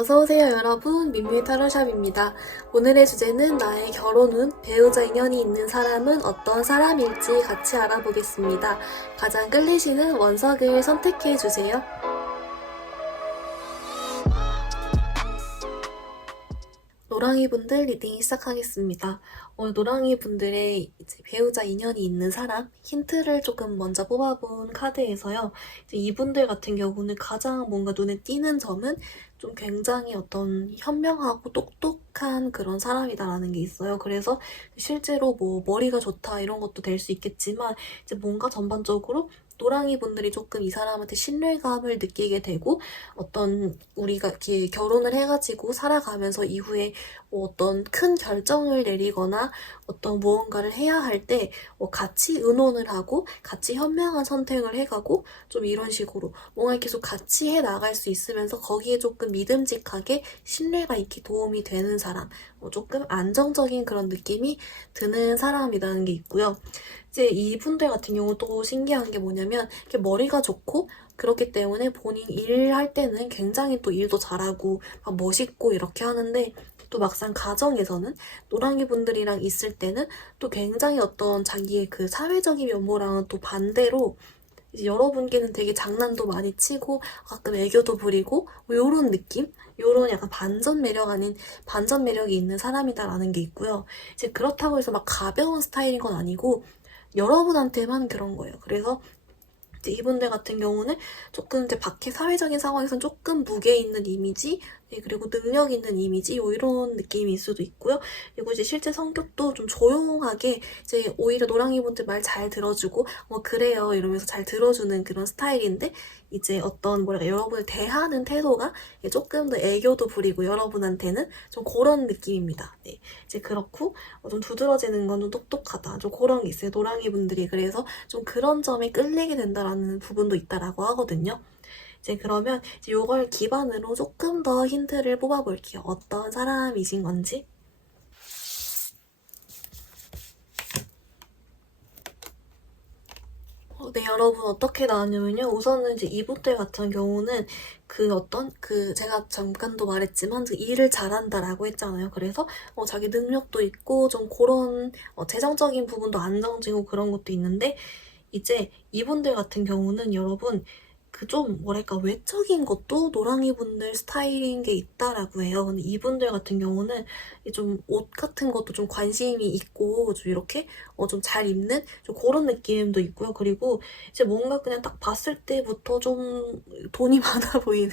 어서오세요 여러분, 민미의 타로샵입니다. 오늘의 주제는 나의 결혼운, 배우자 인연이 있는 사람은 어떤 사람일지 같이 알아보겠습니다. 가장 끌리시는 원석을 선택해주세요. 노랑이 분들 리딩 시작하겠습니다. 노랑이 분들의 이제 배우자 인연이 있는 사람 힌트를 조금 먼저 뽑아본 카드에서요. 이제 이분들 같은 경우는 가장 뭔가 눈에 띄는 점은 좀 굉장히 어떤 현명하고 똑똑한 그런 사람이다라는 게 있어요. 그래서 실제로 뭐 머리가 좋다 이런 것도 될 수 있겠지만 이제 뭔가 전반적으로 노랑이 분들이 조금 이 사람한테 신뢰감을 느끼게 되고 어떤 우리가 이렇게 결혼을 해가지고 살아가면서 이후에 어떤 큰 결정을 내리거나 어떤 무언가를 해야 할 때 같이 의논을 하고 같이 현명한 선택을 해가고 좀 이런 식으로 뭔가 계속 같이 해 나갈 수 있으면서 거기에 조금 믿음직하게 신뢰가 있게 도움이 되는 사람, 조금 안정적인 그런 느낌이 드는 사람이라는 게 있고요. 이제 이분들 같은 경우 또 신기한 게 뭐냐면 이렇게 머리가 좋고 그렇기 때문에 본인 일할 때는 굉장히 또 일도 잘하고 막 멋있고 이렇게 하는데 또 막상 가정에서는 노랑이 분들이랑 있을 때는 또 굉장히 어떤 자기의 그 사회적인 면모랑은 또 반대로 이제 여러분께는 되게 장난도 많이 치고 가끔 애교도 부리고 뭐 요런 느낌? 요런 약간 반전 매력 아닌 반전 매력이 있는 사람이다라는 게 있고요. 이제 그렇다고 해서 막 가벼운 스타일인 건 아니고 여러분한테만 그런 거예요. 그래서 이제 이분들 같은 경우는 조금 이제 밖에 사회적인 상황에서는 조금 무게 있는 이미지, 네, 그리고 능력 있는 이미지, 이런 느낌일 수도 있고요. 그리고 이제 실제 성격도 좀 조용하게 이제 오히려 노랑이 분들 말 잘 들어주고, 그래요 이러면서 잘 들어주는 그런 스타일인데 이제 어떤 뭐랄까 여러분을 대하는 태도가 조금 더 애교도 부리고 여러분한테는 좀 그런 느낌입니다. 네, 이제 그렇고 좀 두드러지는 건 좀 똑똑하다, 좀 그런 게 있어요. 노랑이 분들이 그래서 좀 그런 점에 끌리게 된다라는 부분도 있다라고 하거든요. 이제 그러면 이제 이걸 기반으로 조금 더 힌트를 뽑아볼게요. 어떤 사람이신 건지. 네, 여러분 어떻게 나왔냐면요. 우선은 이제 이분들 같은 경우는 제가 잠깐도 말했지만 그 일을 잘한다라고 했잖아요. 그래서 자기 능력도 있고 좀 그런 재정적인 부분도 안정지고 그런 것도 있는데 이제 이분들 같은 경우는 여러분 그 좀 뭐랄까 외적인 것도 노랑이 분들 스타일인 게 있다라고 해요. 근데 이분들 같은 경우는 좀 옷 같은 것도 좀 관심이 있고 좀 이렇게 좀 잘 입는 좀 그런 느낌도 있고요. 그리고 이제 뭔가 그냥 딱 봤을 때부터 좀 돈이 많아 보이는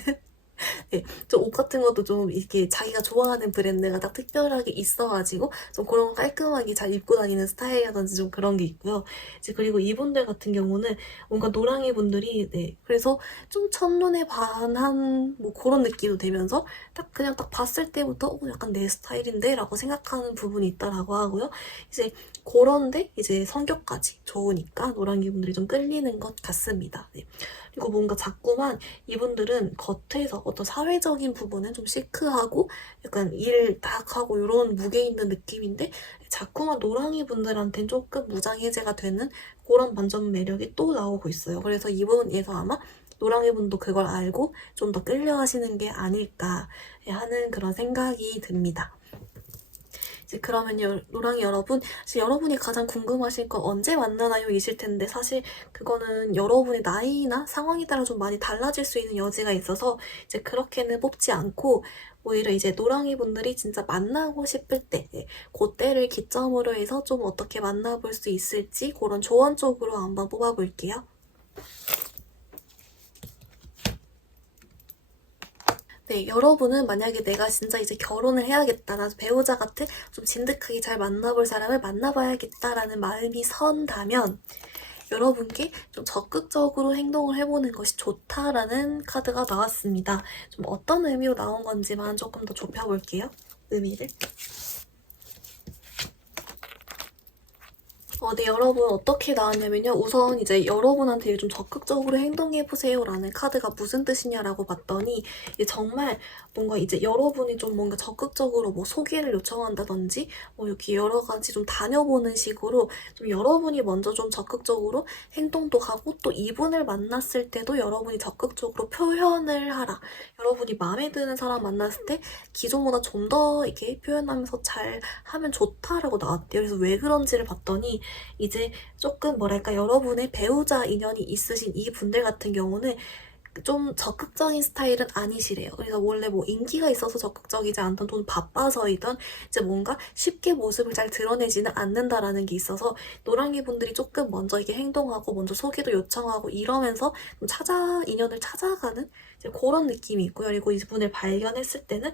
네, 좀 옷 같은 것도 좀 이렇게 자기가 좋아하는 브랜드가 딱 특별하게 있어가지고 좀 그런 거 깔끔하게 잘 입고 다니는 스타일이라든지 좀 그런 게 있고요. 이제 그리고 이분들 같은 경우는 뭔가 노랑이 분들이 네, 그래서 좀 첫눈에 반한 뭐 그런 느낌도 되면서 그냥 딱 봤을 때부터 약간 내 스타일인데 라고 생각하는 부분이 있다라고 하고요. 이제 그런데 이제 성격까지 좋으니까 노랑이 분들이 좀 끌리는 것 같습니다. 네. 그리고 뭔가 자꾸만 이분들은 겉에서 어떤 사회적인 부분은 좀 시크하고 약간 일 딱 하고 이런 무게 있는 느낌인데 자꾸만 노랑이 분들한테는 조금 무장해제가 되는 그런 반전 매력이 또 나오고 있어요. 그래서 이분에서 아마 노랑이 분도 그걸 알고 좀 더 끌려하시는 게 아닐까 하는 그런 생각이 듭니다. 이제 그러면 노랑이 여러분, 여러분이 가장 궁금하실 거 언제 만나나요? 이실 텐데 사실 그거는 여러분의 나이나 상황에 따라 좀 많이 달라질 수 있는 여지가 있어서 이제 그렇게는 뽑지 않고 오히려 이제 노랑이 분들이 진짜 만나고 싶을 때, 그때를 기점으로 해서 좀 어떻게 만나볼 수 있을지 그런 조언 쪽으로 한번 뽑아볼게요. 네, 여러분은 만약에 내가 진짜 이제 결혼을 해야겠다, 나 배우자 같은 좀 진득하게 잘 만나볼 사람을 만나봐야겠다라는 마음이 선다면 여러분께 좀 적극적으로 행동을 해보는 것이 좋다라는 카드가 나왔습니다. 좀 어떤 의미로 나온 건지만 조금 더 좁혀볼게요. 의미를. 네, 여러분 어떻게 나왔냐면요. 우선 이제 여러분한테 좀 적극적으로 행동해보세요 라는 카드가 무슨 뜻이냐라고 봤더니 이제 정말 뭔가 이제 여러분이 좀 뭔가 적극적으로 뭐 소개를 요청한다든지 뭐 이렇게 여러 가지 좀 다녀보는 식으로 좀 여러분이 먼저 좀 적극적으로 행동도 하고 또 이분을 만났을 때도 여러분이 적극적으로 표현을 하라. 여러분이 마음에 드는 사람 만났을 때 기존보다 좀 더 이렇게 표현하면서 잘 하면 좋다라고 나왔대요. 그래서 왜 그런지를 봤더니 이제 조금 뭐랄까 여러분의 배우자 인연이 있으신 이 분들 같은 경우는 좀 적극적인 스타일은 아니시래요. 그래서 원래 뭐 인기가 있어서 적극적이지 않던 돈 바빠서이던 이제 뭔가 쉽게 모습을 잘 드러내지는 않는다라는 게 있어서 노랑이 분들이 조금 먼저 이게 행동하고 먼저 소개도 요청하고 이러면서 좀 인연을 찾아가는 이제 그런 느낌이 있고요. 그리고 이분을 발견했을 때는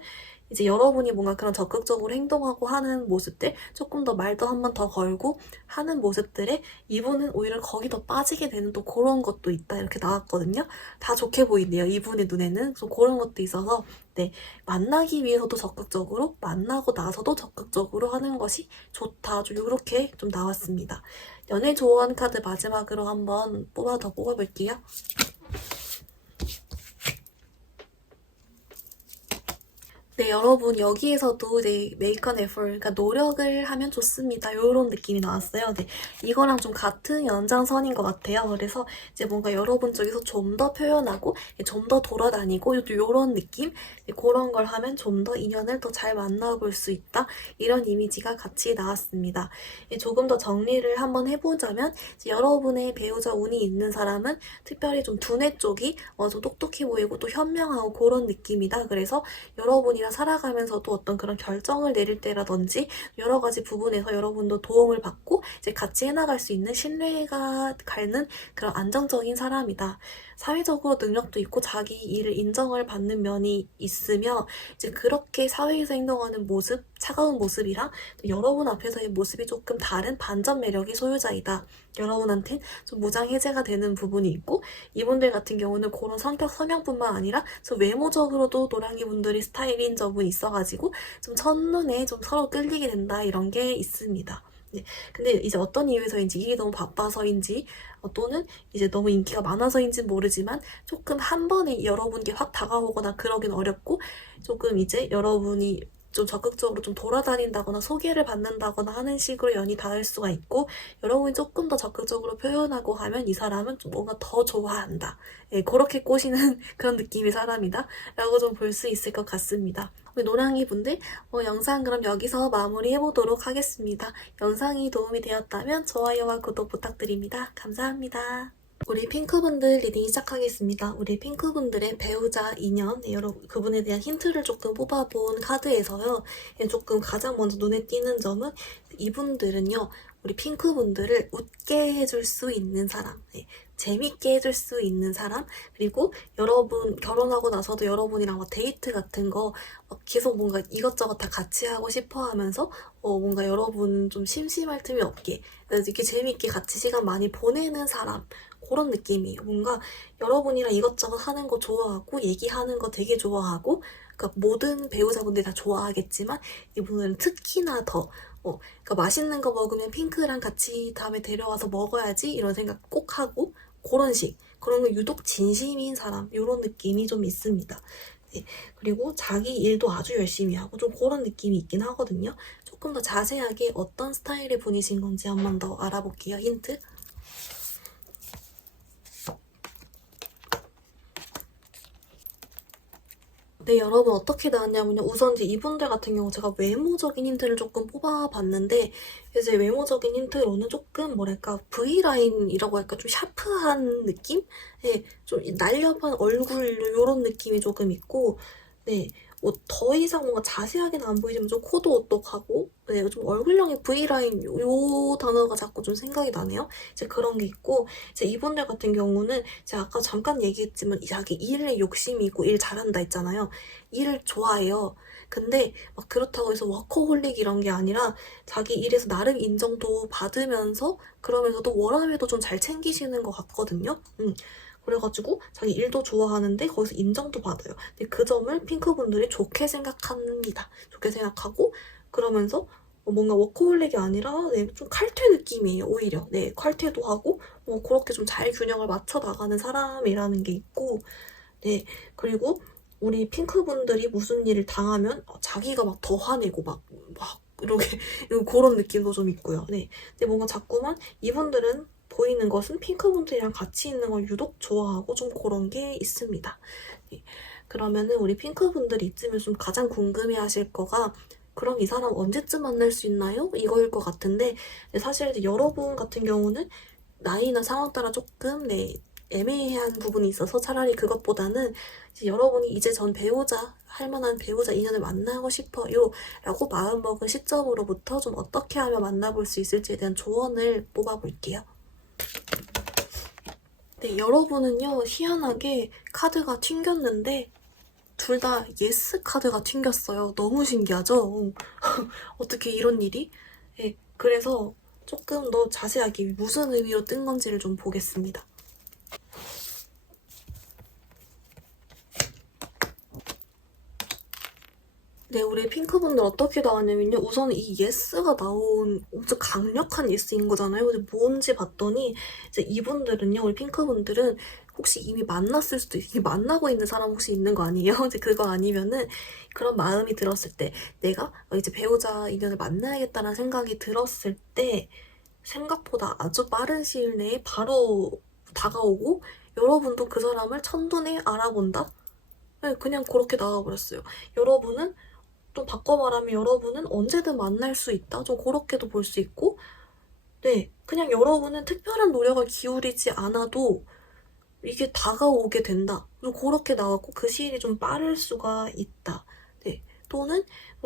이제 여러분이 뭔가 그런 적극적으로 행동하고 하는 모습들, 조금 더 말도 한 번 더 걸고 하는 모습들에 이분은 오히려 거기 더 빠지게 되는 또 그런 것도 있다 이렇게 나왔거든요. 다 좋게 보이네요. 이분의 눈에는. 그래서 그런 것도 있어서 네, 만나기 위해서도 적극적으로 만나고 나서도 적극적으로 하는 것이 좋다. 좀 이렇게 좀 나왔습니다. 연애 조언 카드 마지막으로 한번 더 뽑아볼게요. 네, 여러분 여기에서도 네, make an effort, 그러니까 노력을 하면 좋습니다. 이런 느낌이 나왔어요. 네, 이거랑 좀 같은 연장선인 것 같아요. 그래서 이제 뭔가 여러분 쪽에서 좀 더 표현하고 좀 더 돌아다니고 이런 느낌? 네, 그런 걸 하면 좀 더 인연을 더 잘 만나볼 수 있다. 이런 이미지가 같이 나왔습니다. 조금 더 정리를 한번 해보자면 여러분의 배우자 운이 있는 사람은 특별히 좀 두뇌 쪽이 좀 똑똑해 보이고 또 현명하고 그런 느낌이다. 그래서 여러분이랑 살아가면서도 어떤 그런 결정을 내릴 때라든지 여러 가지 부분에서 여러분도 도움을 받고 이제 같이 해나갈 수 있는 신뢰가 가는 그런 안정적인 사람이다. 사회적으로 능력도 있고 자기 일을 인정을 받는 면이 있으며 이제 그렇게 사회에서 행동하는 모습, 차가운 모습이랑 여러분 앞에서의 모습이 조금 다른 반전 매력의 소유자이다. 여러분한텐 좀 무장해제가 되는 부분이 있고 이분들 같은 경우는 그런 성격 성향뿐만 아니라 좀 외모적으로도 노랑이 분들이 스타일인 점은 있어가지고 좀 첫눈에 좀 서로 끌리게 된다 이런 게 있습니다. 네. 근데 이제 어떤 이유에서인지 일이 너무 바빠서인지 또는 이제 너무 인기가 많아서인지는 모르지만 조금 한 번에 여러분께 확 다가오거나 그러긴 어렵고 조금 이제 여러분이 좀 적극적으로 좀 돌아다닌다거나 소개를 받는다거나 하는 식으로 연이 닿을 수가 있고 여러분이 조금 더 적극적으로 표현하고 하면 이 사람은 좀 뭔가 더 좋아한다. 예, 그렇게 꼬시는 그런 느낌의 사람이다 라고 좀 볼 수 있을 것 같습니다. 우리 노랑이 분들 영상 그럼 여기서 마무리해보도록 하겠습니다. 영상이 도움이 되었다면 좋아요와 구독 부탁드립니다. 감사합니다. 우리 핑크분들 리딩 시작하겠습니다. 우리 핑크분들의 배우자 인연, 여러분 그분에 대한 힌트를 조금 뽑아본 카드에서요. 조금 가장 먼저 눈에 띄는 점은 이분들은요. 우리 핑크분들을 웃게 해줄 수 있는 사람, 재밌게 해줄 수 있는 사람, 그리고 여러분 결혼하고 나서도 여러분이랑 데이트 같은 거 계속 뭔가 이것저것 다 같이 하고 싶어 하면서 뭔가 여러분 좀 심심할 틈이 없게 이렇게 재밌게 같이 시간 많이 보내는 사람, 그런 느낌이에요. 뭔가 여러분이랑 이것저것 하는 거 좋아하고 얘기하는 거 되게 좋아하고 그러니까 모든 배우자분들이 다 좋아하겠지만 이분은 특히나 더 그러니까 맛있는 거 먹으면 핑크랑 같이 다음에 데려와서 먹어야지 이런 생각 꼭 하고 그런 거 유독 진심인 사람 이런 느낌이 좀 있습니다. 네. 그리고 자기 일도 아주 열심히 하고 좀 그런 느낌이 있긴 하거든요. 조금 더 자세하게 어떤 스타일의 분이신 건지 한 번 더 알아볼게요. 힌트. 네, 여러분 어떻게 나왔냐면요. 우선 이제 이분들 같은 경우 제가 외모적인 힌트를 조금 뽑아봤는데 이제 외모적인 힌트로는 조금 뭐랄까 V라인이라고 할까 좀 샤프한 느낌? 네, 좀 날렵한 얼굴 이런 느낌이 조금 있고 네, 더 이상 뭔가 자세하게는 안 보이지만 좀 코도 오똑하고 네, 좀 얼굴형의 V라인 요 단어가 자꾸 좀 생각이 나네요. 이제 그런 게 있고 이제 이분들 같은 경우는 제가 아까 잠깐 얘기했지만 자기 일에 욕심이 있고 일 잘한다 했잖아요. 일을 좋아해요. 근데 막 그렇다고 해서 워커홀릭 이런 게 아니라 자기 일에서 나름 인정도 받으면서 그러면서도 워라밸도 좀 잘 챙기시는 것 같거든요. 그래가지고 자기 일도 좋아하는데 거기서 인정도 받아요. 근데 그 점을 핑크분들이 좋게 생각합니다. 좋게 생각하고 그러면서 뭔가 워커홀릭이 아니라 네, 좀 칼퇴 느낌이에요, 오히려. 네, 칼퇴도 하고 그렇게 좀 잘 균형을 맞춰 나가는 사람이라는 게 있고, 네, 그리고 우리 핑크분들이 무슨 일을 당하면 자기가 막 더 화내고 막 이렇게 그런 느낌도 좀 있고요. 네, 근데 뭔가 자꾸만 이분들은 보이는 것은 핑크분들이랑 같이 있는 걸 유독 좋아하고 좀 그런 게 있습니다. 네, 그러면은 우리 핑크분들이 이쯤에 좀 가장 궁금해하실 거가 그럼 이 사람 언제쯤 만날 수 있나요? 이거일 것 같은데 사실 이제 여러분 같은 경우는 나이나 상황 따라 조금 네, 애매한 부분이 있어서 차라리 그것보다는 이제 여러분이 이제 전 배우자, 할 만한 배우자 인연을 만나고 싶어요 라고 마음먹은 시점으로부터 좀 어떻게 하면 만나볼 수 있을지에 대한 조언을 뽑아볼게요. 네, 여러분은요, 희한하게 카드가 튕겼는데 둘 다 예스 카드가 튕겼어요. 너무 신기하죠? 어떻게 이런 일이? 네, 그래서 조금 더 자세하게 무슨 의미로 뜬 건지를 좀 보겠습니다. 네, 우리 핑크분들 어떻게 나왔냐면요. 우선 이 예스가 나온 엄청 강력한 예스인 거잖아요. 근데 뭔지 봤더니 이제 이분들은요, 우리 핑크분들은 혹시 이미 만났을 수도 이미 만나고 있는 사람 혹시 있는 거 아니에요? 이제 그거 아니면은 그런 마음이 들었을 때 내가 이제 배우자 인연을 만나야겠다는 생각이 들었을 때 생각보다 아주 빠른 시일 내에 바로 다가오고 여러분도 그 사람을 첫눈에 알아본다? 네, 그냥 그렇게 나와버렸어요. 여러분은 또 바꿔 말하면 여러분은 언제든 만날 수 있다. 좀 그렇게도 볼 수 있고, 네, 그냥 여러분은 특별한 노력을 기울이지 않아도 이게 다가오게 된다. 좀 그렇게 나왔고 그 시일이 좀 빠를 수가 있다. 네, 또는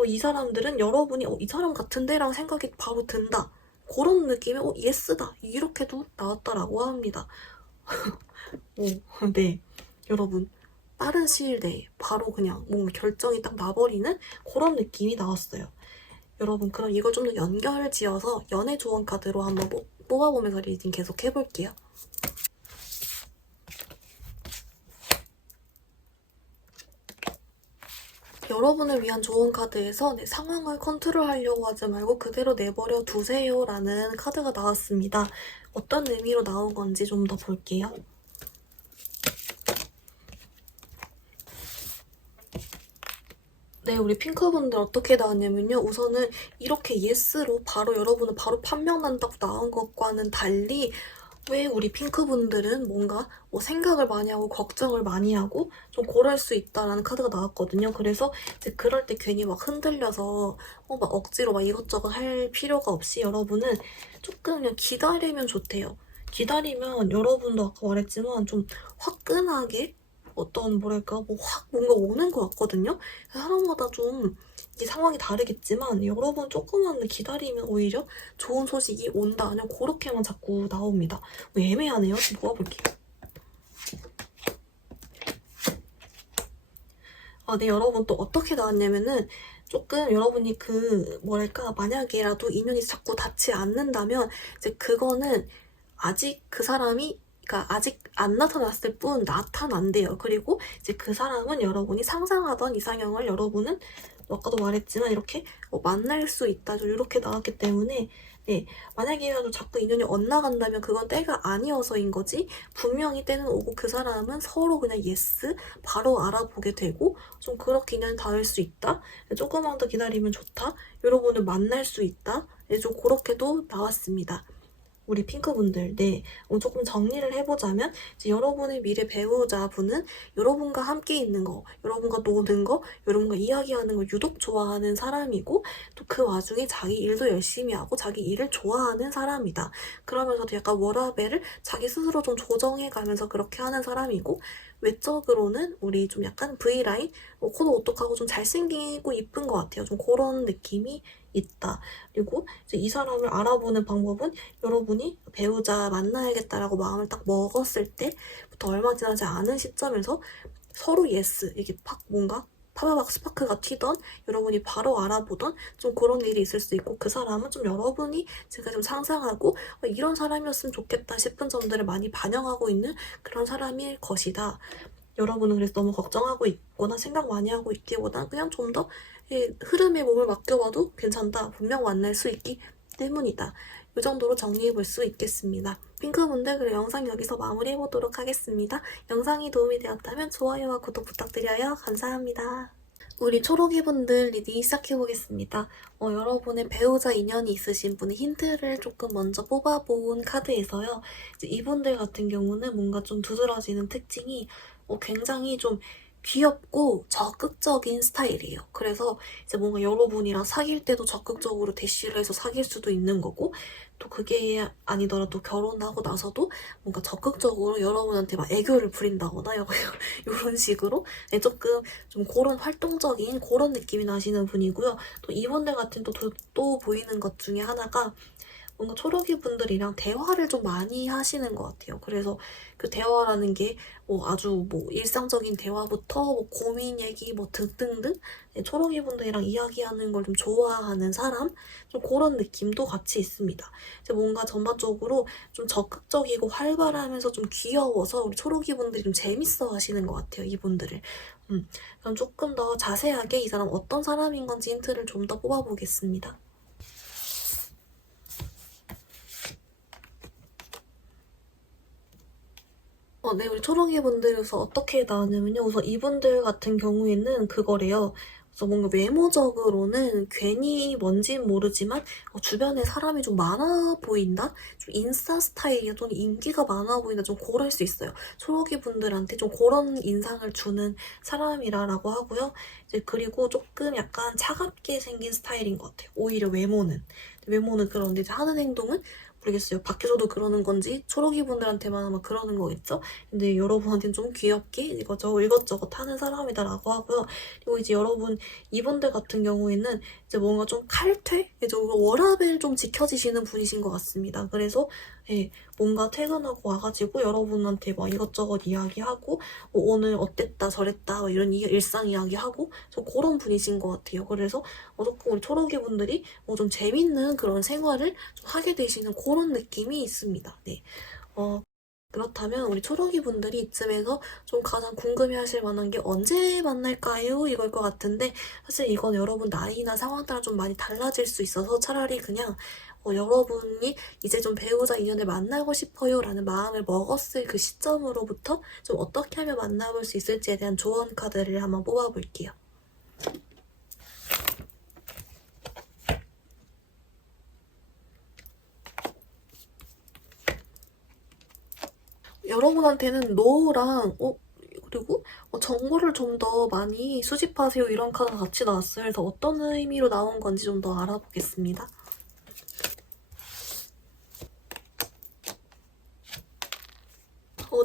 이 사람들은 여러분이 이 사람 같은데라는 생각이 바로 든다. 그런 느낌의 예스다. 이렇게도 나왔다라고 합니다. 네, 여러분. 빠른 시일 내에 바로 그냥 뭔가 결정이 딱 나버리는 그런 느낌이 나왔어요. 여러분 그럼 이걸 좀 더 연결 지어서 연애 조언 카드로 한번 뽑아보면서 리딩 계속 해볼게요. 여러분을 위한 조언 카드에서 내 상황을 컨트롤하려고 하지 말고 그대로 내버려 두세요 라는 카드가 나왔습니다. 어떤 의미로 나온 건지 좀 더 볼게요. 네, 우리 핑크분들 어떻게 나왔냐면요. 우선은 이렇게 예스로 바로 여러분은 바로 판명 난다고 나온 것과는 달리 왜 우리 핑크분들은 뭔가 생각을 많이 하고 걱정을 많이 하고 좀 그럴 수 있다라는 카드가 나왔거든요. 그래서 이제 그럴 때 괜히 막 흔들려서 막 억지로 막 이것저것 할 필요가 없이 여러분은 조금 그냥 기다리면 좋대요. 기다리면 여러분도 아까 말했지만 좀 화끈하게 어떤 뭐랄까 확 뭔가 오는 것 같거든요. 사람마다 좀 이 상황이 다르겠지만 여러분 조금만 기다리면 오히려 좋은 소식이 온다. 그냥 그렇게만 자꾸 나옵니다. 애매하네요. 좀 모아볼게요. 네, 여러분 또 어떻게 나왔냐면은 조금 여러분이 뭐랄까 만약에라도 인연이 자꾸 닿지 않는다면 이제 그거는 아직 그 사람이 그러니까 아직 안 나타났을 뿐 나타난대요. 그리고 이제 그 사람은 여러분이 상상하던 이상형을 여러분은 아까도 말했지만 이렇게 만날 수 있다. 좀 이렇게 나왔기 때문에 네, 만약에라도 자꾸 인연이 엇나간다면 그건 때가 아니어서인 거지 분명히 때는 오고 그 사람은 서로 그냥 예스 바로 알아보게 되고 좀 그렇게 인연이 닿을 수 있다. 조금만 더 기다리면 좋다. 여러분을 만날 수 있다. 네, 좀 그렇게도 나왔습니다. 우리 핑크분들, 네. 조금 정리를 해보자면, 이제 여러분의 미래 배우자분은 여러분과 함께 있는 거, 여러분과 노는 거, 여러분과 이야기하는 걸 유독 좋아하는 사람이고, 또 그 와중에 자기 일도 열심히 하고 자기 일을 좋아하는 사람이다. 그러면서도 약간 워라밸을 자기 스스로 좀 조정해가면서 그렇게 하는 사람이고, 외적으로는 우리 좀 약간 V라인, 코도 오똑하고 좀 잘생기고 이쁜 것 같아요. 좀 그런 느낌이 있다. 그리고 이제 이 사람을 알아보는 방법은 여러분이 배우자 만나야겠다라고 마음을 딱 먹었을 때부터 얼마 지나지 않은 시점에서 서로 예스, 이게 팍 뭔가 파바박 스파크가 튀던 여러분이 바로 알아보던 좀 그런 일이 있을 수 있고 그 사람은 좀 여러분이 제가 좀 상상하고 이런 사람이었으면 좋겠다 싶은 점들을 많이 반영하고 있는 그런 사람일 것이다. 여러분은 그래서 너무 걱정하고 있거나 생각 많이 하고 있기보다 그냥 좀 더 흐름에 몸을 맡겨봐도 괜찮다. 분명 만날 수 있기 때문이다. 이 정도로 정리해볼 수 있겠습니다. 핑크분들, 그리고 영상 여기서 마무리해보도록 하겠습니다. 영상이 도움이 되었다면 좋아요와 구독 부탁드려요. 감사합니다. 우리 초록이분들 리딩 시작해보겠습니다. 여러분의 배우자 인연이 있으신 분의 힌트를 조금 먼저 뽑아본 카드에서요. 이제 이분들 같은 경우는 뭔가 좀 두드러지는 특징이 굉장히 좀 귀엽고 적극적인 스타일이에요. 그래서 이제 뭔가 여러분이랑 사귈 때도 적극적으로 대시를 해서 사귈 수도 있는 거고, 또 그게 아니더라도 결혼하고 나서도 뭔가 적극적으로 여러분한테 막 애교를 부린다거나 이런 식으로 조금 좀 그런 활동적인 그런 느낌이 나시는 분이고요. 또 이분들 같은 또 보이는 것 중에 하나가 뭔가 초록이 분들이랑 대화를 좀 많이 하시는 것 같아요. 그래서 그 대화라는 게 아주 일상적인 대화부터 고민 얘기 등등등 초록이 분들이랑 이야기하는 걸 좀 좋아하는 사람? 좀 그런 느낌도 같이 있습니다. 이제 뭔가 전반적으로 좀 적극적이고 활발하면서 좀 귀여워서 우리 초록이 분들이 좀 재밌어 하시는 것 같아요. 이분들을. 그럼 조금 더 자세하게 이 사람 어떤 사람인 건지 힌트를 좀 더 뽑아보겠습니다. 네, 우리 초록이 분들에서 어떻게 나왔냐면요. 우선 이분들 같은 경우에는 그거래요. 그래서 뭔가 외모적으로는 괜히 뭔진 모르지만 주변에 사람이 좀 많아 보인다? 좀 인싸 스타일이 좀 인기가 많아 보인다? 좀 그럴 수 있어요. 초록이 분들한테 좀 그런 인상을 주는 사람이라고 하고요. 이제 그리고 조금 약간 차갑게 생긴 스타일인 것 같아요. 오히려 외모는 그런데 이제 하는 행동은 모르겠어요. 밖에서도 그러는 건지 초록이 분들한테만 아마 그러는 거겠죠? 근데 여러분한테는 좀 귀엽게 이것저것 하는 사람이다라고 하고요. 그리고 이제 여러분 이분들 같은 경우에는 이제 뭔가 좀 칼퇴? 이제 워라밸 좀 지켜지시는 분이신 것 같습니다. 그래서 뭔가 퇴근하고 와가지고 여러분한테 막 이것저것 이야기하고 오늘 어땠다 저랬다 이런 일상 이야기하고 좀 그런 분이신 것 같아요. 그래서 조금 우리 초록이 분들이 좀 재밌는 그런 생활을 좀 하게 되시는 그런 느낌이 있습니다. 네. 그렇다면 우리 초록이 분들이 이쯤에서 좀 가장 궁금해하실 만한 게 언제 만날까요? 이걸 것 같은데 사실 이건 여러분 나이나 상황 따라 좀 많이 달라질 수 있어서 차라리 그냥 여러분이 이제 좀 배우자 인연을 만나고 싶어요 라는 마음을 먹었을 그 시점으로부터 좀 어떻게 하면 만나볼 수 있을지에 대한 조언 카드를 한번 뽑아볼게요. 여러분한테는 노랑 그리고 정보를 좀 더 많이 수집하세요 이런 카드가 같이 나왔어요. 그래서 어떤 의미로 나온 건지 좀 더 알아보겠습니다.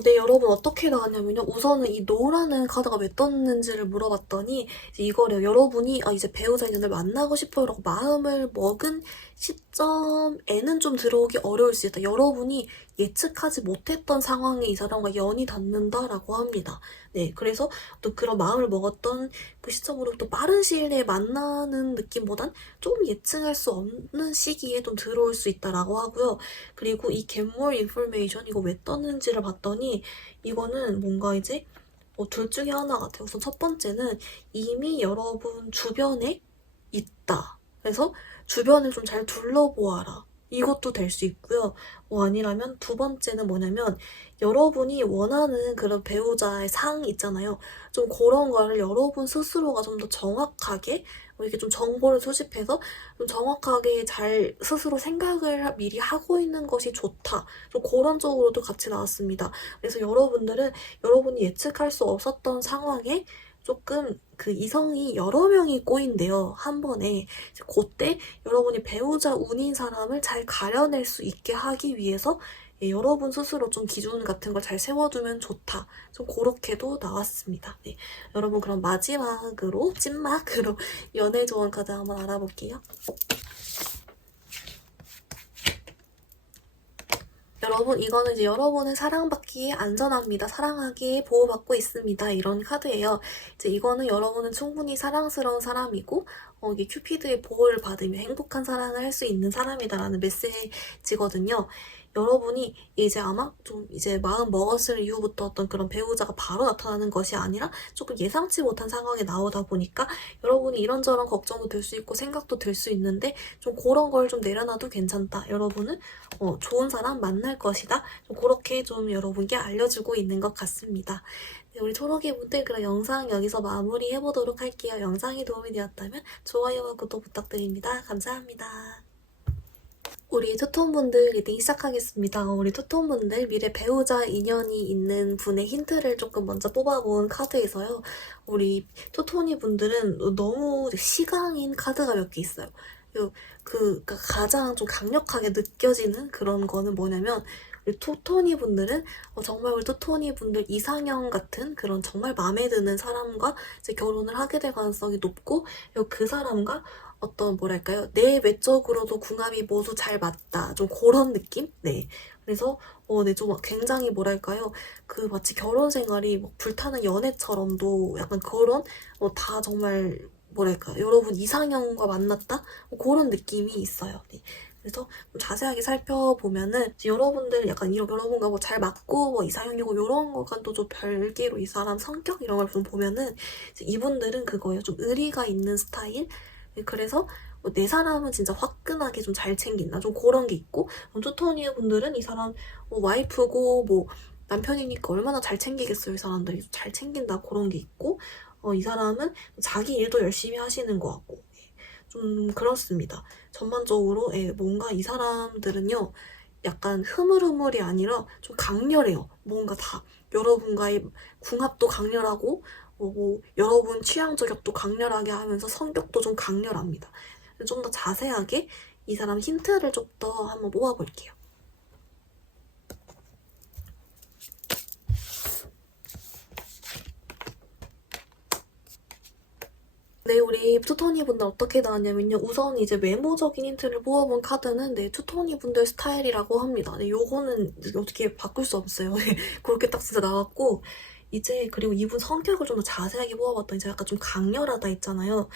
네, 여러분 어떻게 나왔냐면요. 우선은 이 노라는 카드가 왜 떴는지를 물어봤더니 이제 이거래요. 여러분이 이제 배우자 인연을 만나고 싶어요 라고 마음을 먹은 시점에는 좀 들어오기 어려울 수 있다. 여러분이 예측하지 못했던 상황에 이 사람과 연이 닿는다라고 합니다. 네, 그래서 또 그런 마음을 먹었던 그 시점으로부터 빠른 시일 내에 만나는 느낌보단 좀 예측할 수 없는 시기에 좀 들어올 수 있다라고 하고요. 그리고 이 겟몰 인포메이션 이거 왜 떴는지를 봤더니 이거는 뭔가 이제 둘 중에 하나 같아요. 우선 첫 번째는 이미 여러분 주변에 있다. 그래서 주변을 좀 잘 둘러보아라. 이것도 될 수 있고요. 아니라면 두 번째는 뭐냐면 여러분이 원하는 그런 배우자의 상 있잖아요. 좀 그런 거를 여러분 스스로가 좀 더 정확하게 이렇게 좀 정보를 수집해서 좀 정확하게 잘 스스로 생각을 미리 하고 있는 것이 좋다. 좀 그런 쪽으로도 같이 나왔습니다. 그래서 여러분이 예측할 수 없었던 상황에 조금 그 이성이 여러 명이 꼬인대요. 한 번에. 그때 여러분이 배우자 운인 사람을 잘 가려낼 수 있게 하기 위해서 여러분 스스로 좀 기준 같은 걸 잘 세워두면 좋다. 좀 그렇게도 나왔습니다. 네. 여러분 그럼 마지막으로 찐막으로 연애 조언 카드 한번 알아볼게요. 여러분 이거는 이제 여러분은 사랑받기에 안전합니다. 사랑하기에 보호받고 있습니다. 이런 카드예요. 이제 이거는 여러분은 충분히 사랑스러운 사람이고 이게 큐피드의 보호를 받으며 행복한 사랑을 할 수 있는 사람이다라는 메시지거든요. 여러분이 이제 아마 좀 이제 마음 먹었을 이후부터 어떤 그런 배우자가 바로 나타나는 것이 아니라 조금 예상치 못한 상황에 나오다 보니까 여러분이 이런저런 걱정도 들 수 있고 생각도 들 수 있는데 좀 그런 걸 좀 내려놔도 괜찮다. 여러분은 좋은 사람 만날 것이다. 좀 그렇게 좀 여러분께 알려주고 있는 것 같습니다. 네, 우리 초록이 분들 그럼 영상 여기서 마무리해보도록 할게요. 영상이 도움이 되었다면 좋아요와 구독 부탁드립니다. 감사합니다. 우리 투톤분들 리딩 시작하겠습니다. 우리 투톤분들 미래 배우자 인연이 있는 분의 힌트를 조금 먼저 뽑아본 카드에서요. 우리 투톤이 분들은 너무 시강인 카드가 몇 개 있어요. 그러니까 가장 좀 강력하게 느껴지는 그런 거는 뭐냐면 우리 투토니 분들은 정말 우리 투토니 분들 이상형 같은 그런 정말 마음에 드는 사람과 이제 결혼을 하게 될 가능성이 높고 그 사람과 어떤 뭐랄까요 내 외적으로도 궁합이 모두 잘 맞다 좀 그런 느낌? 네. 그래서 네, 좀 굉장히 뭐랄까요 그 마치 결혼 생활이 뭐 불타는 연애처럼도 약간 그런 다 정말 뭐랄까 여러분 이상형과 만났다 그런 느낌이 있어요. 네. 그래서 좀 자세하게 살펴보면은 여러분들 약간 여러분과 뭐 잘 맞고 뭐 이상형이고 이런 것과는 좀 별개로 이 사람 성격 이런 걸 좀 보면은 이분들은 그거예요. 좀 의리가 있는 스타일. 그래서 내 사람은 진짜 화끈하게 좀 잘 챙긴다. 좀 그런 게 있고 투토니 분들은 이 사람 와이프고 뭐 남편이니까 얼마나 잘 챙기겠어요. 이 사람들이 잘 챙긴다 그런 게 있고 이 사람은 자기 일도 열심히 하시는 것 같고 좀 그렇습니다. 전반적으로 뭔가 이 사람들은요 약간 흐물흐물이 아니라 좀 강렬해요. 뭔가 다 여러분과의 궁합도 강렬하고 뭐 여러분 취향 저격도 강렬하게 하면서 성격도 좀 강렬합니다. 좀 더 자세하게 이 사람 힌트를 좀 더 한번 뽑아볼게요. 네, 우리 투토니 분들 어떻게 나왔냐면요. 우선 이제 외모적인 힌트를 뽑아본 카드는 네, 투토니 분들 스타일이라고 합니다. 네, 요거는 어떻게 바꿀 수 없어요. 그렇게 딱 진짜 나왔고 이제 그리고 이분 성격을 좀 더 자세하게 뽑아봤더니 이제 약간 좀 강렬하다 있잖아요.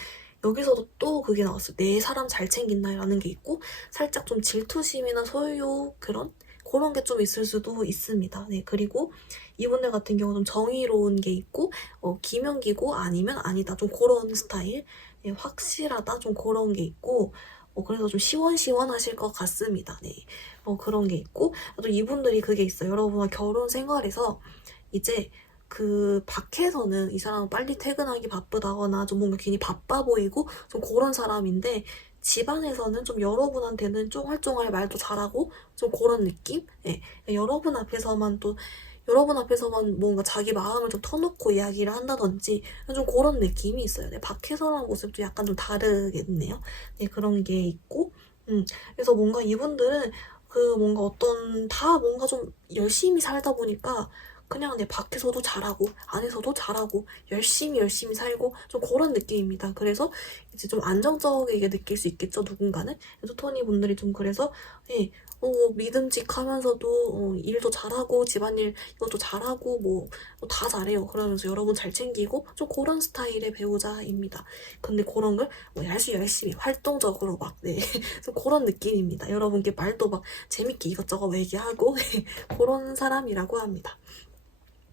여기서도 또 그게 나왔어요. 내 사람 잘 챙긴다라는 게 있고 살짝 좀 질투심이나 소유 그런 게 좀 있을 수도 있습니다. 네, 그리고 이분들 같은 경우는 좀 정의로운 게 있고 기명기고 아니면 아니다 좀 그런 스타일 네, 확실하다 좀 그런 게 있고 그래서 좀 시원시원하실 것 같습니다. 네, 그런 게 있고 또 이분들이 그게 있어요. 여러분과 결혼 생활에서 이제 그 밖에서는 이 사람은 빨리 퇴근하기 바쁘다거나 좀 뭔가 괜히 바빠 보이고 좀 그런 사람인데 집안에서는 좀 여러분한테는 쫑알쫑알 말도 잘하고 좀 그런 느낌? 네. 여러분 앞에서만 뭔가 자기 마음을 좀 터놓고 이야기를 한다든지 좀 그런 느낌이 있어요. 네, 밖에서랑 모습도 약간 좀 다르겠네요. 네, 그런 게 있고 그래서 뭔가 이분들은 그 뭔가 다 뭔가 좀 열심히 살다 보니까 그냥 내 밖에서도 잘하고 안에서도 잘하고 열심히 살고 좀 그런 느낌입니다. 그래서 이제 좀 안정적이게 느낄 수 있겠죠, 누군가는. 그래서 토니 분들이 좀 그래서 예, 믿음직하면서도 일도 잘하고 집안일 이것도 잘하고 뭐 다 잘해요. 그러면서 여러분 잘 챙기고 좀 그런 스타일의 배우자입니다. 근데 그런 걸 열심히 활동적으로 막 네, 좀 그런 느낌입니다. 여러분께 말도 막 재밌게 이것저것 얘기하고 그런 사람이라고 합니다.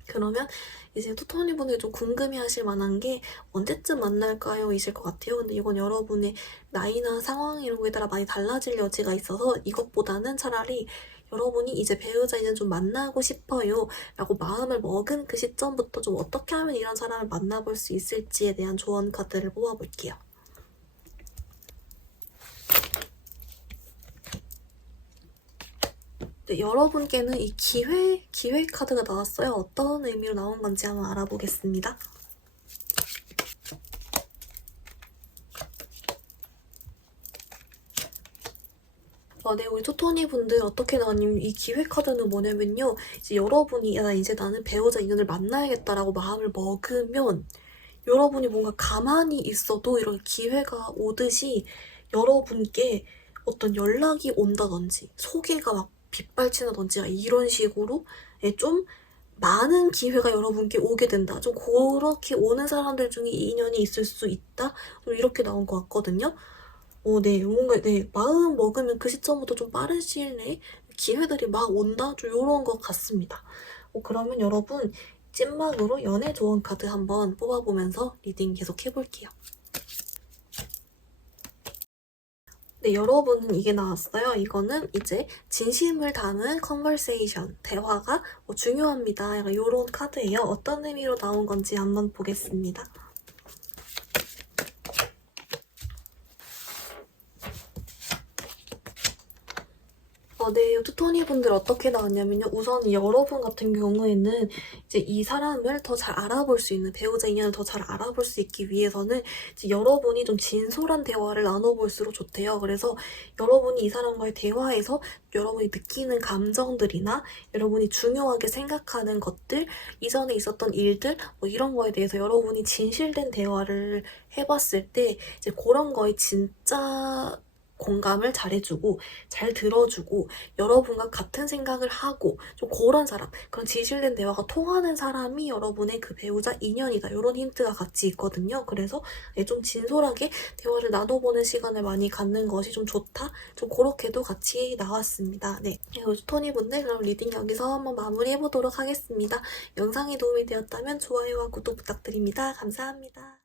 그러면 이제 투토니 분들이 좀 궁금해하실 만한 게 언제쯤 만날까요? 이실 것 같아요. 근데 이건 여러분의 나이나 상황 이런 거에 따라 많이 달라질 여지가 있어서 이것보다는 차라리 여러분이 이제 배우자 이제 좀 만나고 싶어요 라고 마음을 먹은 그 시점부터 좀 어떻게 하면 이런 사람을 만나볼 수 있을지에 대한 조언 카드를 뽑아볼게요. 네, 여러분께는 이 기회 카드가 나왔어요. 어떤 의미로 나온 건지 한번 알아보겠습니다. 네, 우리 토토니 분들 어떻게 나왔냐면 이 기회 카드는 뭐냐면요. 이제 여러분이 이제 나는 배우자 인연을 만나야겠다라고 마음을 먹으면 여러분이 뭔가 가만히 있어도 이런 기회가 오듯이 여러분께 어떤 연락이 온다든지 소개가 막 빗발친다든지 이런 식으로 좀 많은 기회가 여러분께 오게 된다. 좀 그렇게 오는 사람들 중에 인연이 있을 수 있다. 좀 이렇게 나온 것 같거든요. 네, 뭔가, 네, 마음 먹으면 그 시점부터 좀 빠른 시일 내에 기회들이 막 온다? 좀 요런 것 같습니다. 그러면 여러분 찐막으로 연애 조언 카드 한번 뽑아보면서 리딩 계속 해볼게요. 네, 여러분은 이게 나왔어요. 이거는 이제 진심을 담은 컨버세이션, 대화가 중요합니다. 약간 이런 카드예요. 어떤 의미로 나온 건지 한번 보겠습니다. 네, 투토니 분들 어떻게 나왔냐면요. 우선 여러분 같은 경우에는 이제 이 사람을 더 잘 알아볼 수 있는, 배우자 인연을 더 잘 알아볼 수 있기 위해서는 이제 여러분이 좀 진솔한 대화를 나눠볼수록 좋대요. 그래서 여러분이 이 사람과의 대화에서 여러분이 느끼는 감정들이나 여러분이 중요하게 생각하는 것들, 이전에 있었던 일들, 이런 거에 대해서 여러분이 진실된 대화를 해봤을 때 이제 그런 거에 진짜 공감을 잘해주고 잘 들어주고 여러분과 같은 생각을 하고 좀 그런 사람, 그런 진실된 대화가 통하는 사람이 여러분의 그 배우자 인연이다. 이런 힌트가 같이 있거든요. 그래서 좀 진솔하게 대화를 나눠보는 시간을 많이 갖는 것이 좀 좋다. 좀 그렇게도 같이 나왔습니다. 네, 토니분들 그럼 리딩 여기서 한번 마무리해보도록 하겠습니다. 영상이 도움이 되었다면 좋아요와 구독 부탁드립니다. 감사합니다.